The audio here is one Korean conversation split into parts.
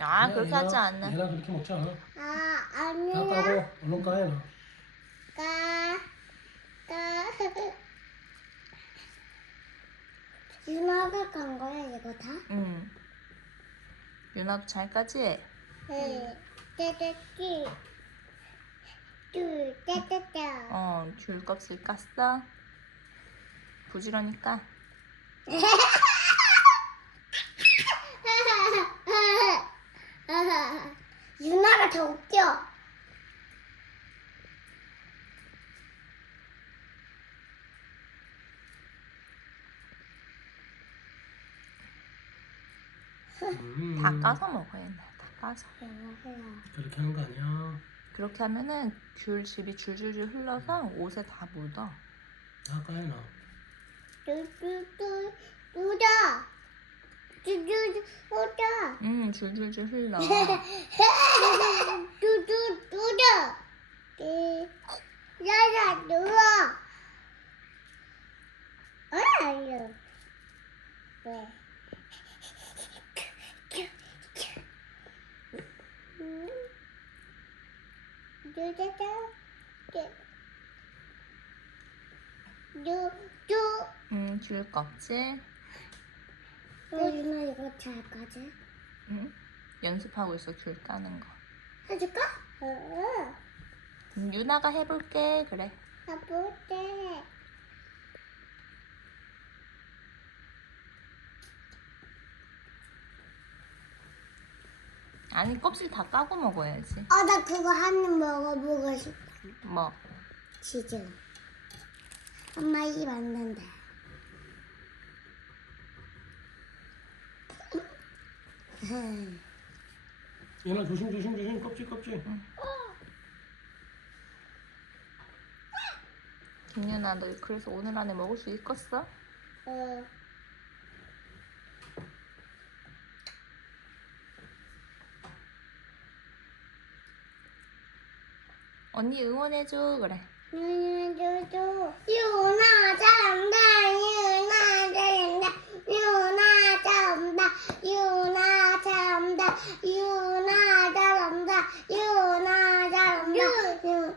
아 그렇게 얘나- 하지 않나. 얘나 그렇게 먹지 않아. 아다 아니야. 까고 얼른 까해 너. 까, 까. 유나가 간 거야 이거 다? 응. 유나도 잘 까지? 네. 떼떼끼. 둘, 떼떼떼. 어, 귤 껍질 깠어? 부지런히 까. 웃겨. 음, 다 까서 먹어야 돼. 다 까서. 그렇게 하는 거 아니야. 그렇게 하면은 귤 즙이 줄줄줄 흘러서 옷에 다 묻어. 다 까해 너. 뚜뚜뚜 우다. 뚜뚜뚜 우다. 응, 줄줄줄 흘러. 뚜뚜 우다. 야야 누워. 어 아니요. 왜? 음. 뚜뚜뚜. 뚜뚜. 응, 귤 껍질. 어, 유나 이거 잘 까지? 응? 연습하고 있어, 귤 까는 거. 해줄까? 어, 음, 유나가 해볼게. 그래. 아볼때 아니, 껍질 다 까고 먹어야지. 어, 나 그거 한 입 먹어보고 싶어. 뭐, 치즈. 엄마 입 맞는다. 얘나 조심 조심 조심 껍질 껍질. 김유나, 너 그래서 오늘 안에 먹을 수 있겠어? 어, 언니 응원해줘. 그래. 유나줘줘. 유나 잘한다. 유나 잘한다. 유나 잘한다. 유나 잘한다. 유나 잘한다. 유나 잘한다. 유. 유.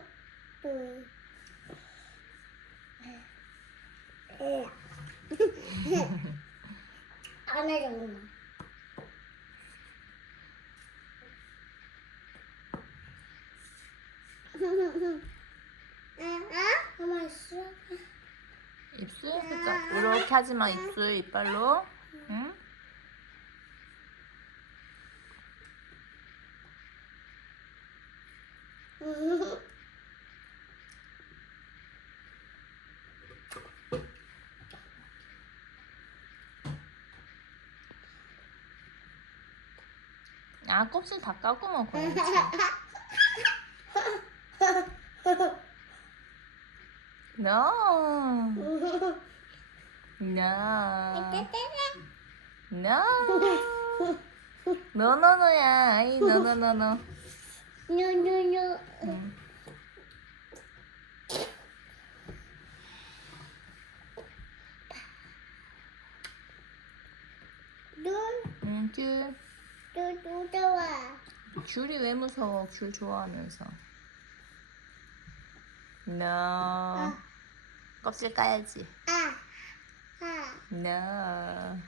안 해줘 엄마. 아? 엄마 있어? 입술? 이렇게 하지 마, 입술, 이빨로. 응? 아, 껍질 다 까고 먹어야지. No. No. No. 노노노야. 아이, 노노노노. 누누누. 응. 눈, 응, 귤. 눈, 무서워. 귤이 왜 무서워? 귤 좋아하면서. No. 껍질 까야지. 아, 아. No.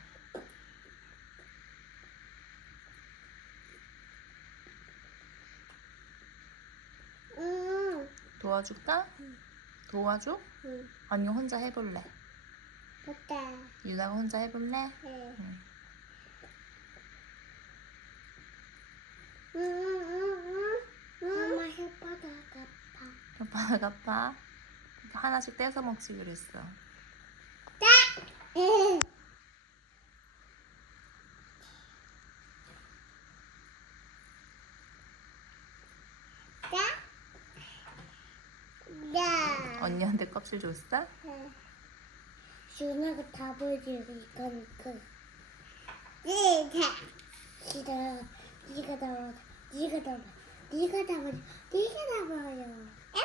음, 도와줄까? 도와줘? 음, 아니 혼자 해볼래. 어때? 유나가 혼자 해볼래? 응. 응. 음, 음, 음, 음. 엄마 혓바닥 아파. 오빠가 아파. 하나씩 떼서 먹지 그랬어. 응. 야. 야. 언니한테 껍질 줬어? 준아가 다 보여주고 그. 네, 자. 싫어. 네가 다 먹어. 네가 다 먹어. 네가 다 먹어. 네가 다 먹어요. 아!